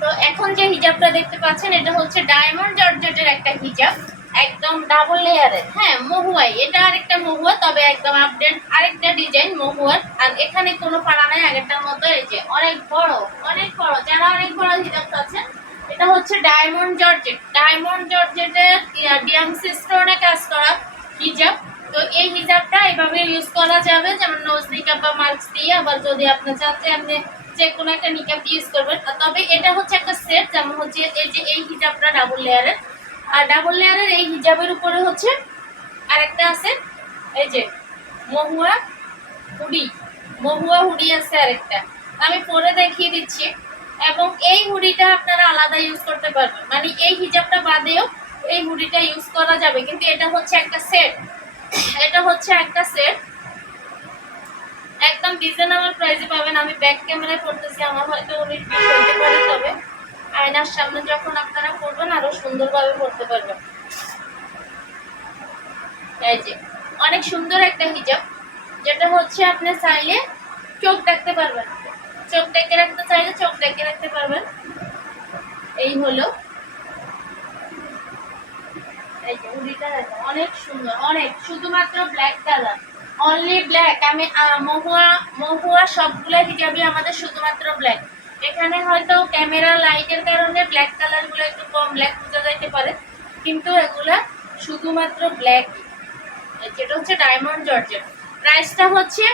তো এখন যে হিজাবটা দেখতে পাচ্ছেন, এটা হচ্ছে ডায়মন্ড জর্জেটের একটা হিজাব, একদম ডাবল লেয়ারের হ্যাঁ মহুয়াই। এটা আরেকটা মহুয়া, তবে একদম আপডেট আরেকটা ডিজাইন মহুয়ার। আর এখানে কোনো পাড়া নাই, আগেরটার মতো। এই যে অনেক বড় অনেক বড়। যারা অনেক বড় হিজাব চাচ্ছেন এটা হচ্ছে ডায়মন্ড জর্জেট। ডায়মন্ড জর্জেটের ডিএমসি স্টোনে কাজ করা হিজাব। তো এই হিজাবটা এভাবে ইউজ করা যাবে, যেমন নোজ নিকাপ বা মাস্ক দিয়ে। আবার যদি আপনি চান যে আপনি যে কোনো একটা নিকাপ ইউজ করবেন। তবে এটা হচ্ছে একটা সেট যেমন হচ্ছে এই যে এই হিজাবটা ডাবল লেয়ারের আর ডাবল লেয়ারের এই হিজাবের উপরে হচ্ছে আরেকটা আছে, এই যে মহুয়া হুডি। মহুয়া হুডি আছে আরেকটা। আমি পরে দেখিয়ে দিচ্ছি। এবং এই হুডিটা আপনারা আলাদা ইউজ করতে পারবেন। মানে এই হিজাবটা বাদেও এই হুডিটা ইউজ করা যাবে। কিন্তু এটা হচ্ছে একটা সেট এটা হচ্ছে একটা সেট রিজনেবল প্রাইসে পাবেন। আমি ব্যাক ক্যামেরায় পড়তেছি, আমার হয়তো উনিশ বিশ পারে তবে। আয়নার সামনে যখন আপনারা পড়বেন, আরও সুন্দরভাবে পড়তে পারবেন। এই যে, অনেক সুন্দর একটা হিজাব, যেটা হচ্ছে আপনি চাইলে চোখ দেখতে পারবেন। চোখ ডেকে রাখতে চাইলে চোখ ডেকে রাখতে পারবেন। এই হলো। এই যে উড়িটা দেখো অনেক সুন্দর, অনেক, শুধুমাত্র ব্ল্যাক কালার অনলি ব্ল্যাক আমি মহুয়া মহুয়া সবগুলো হিজাবই আমাদের শুধুমাত্র ব্ল্যাক এখানে হয়তো ক্যামেরা লাইটের কারণে ব্ল্যাক কালারগুলো একটু কম ব্ল্যাক বোঝা যাইতে পারে, কিন্তু এগুলা শুধুমাত্র ব্ল্যাক যেটা হচ্ছে ডায়মন্ড জর্জেট প্রাইসটা হচ্ছে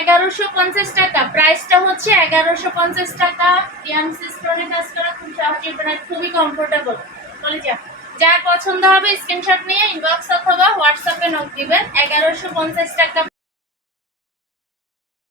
এগারোশো পঞ্চাশ টাকা। প্রাইসটা হচ্ছে এগারোশো পঞ্চাশ টাকা। ইয়ান সিস্টনে কাজ করা, খুব সহজে খুবই কমফোর্টেবল বলে যা। যার পছন্দ হবে স্ক্রিনশট নিয়ে ইনবক্স অথবা হোয়াটসঅ্যাপে নোট দিবেন। এগারোশো পঞ্চাশ টাকা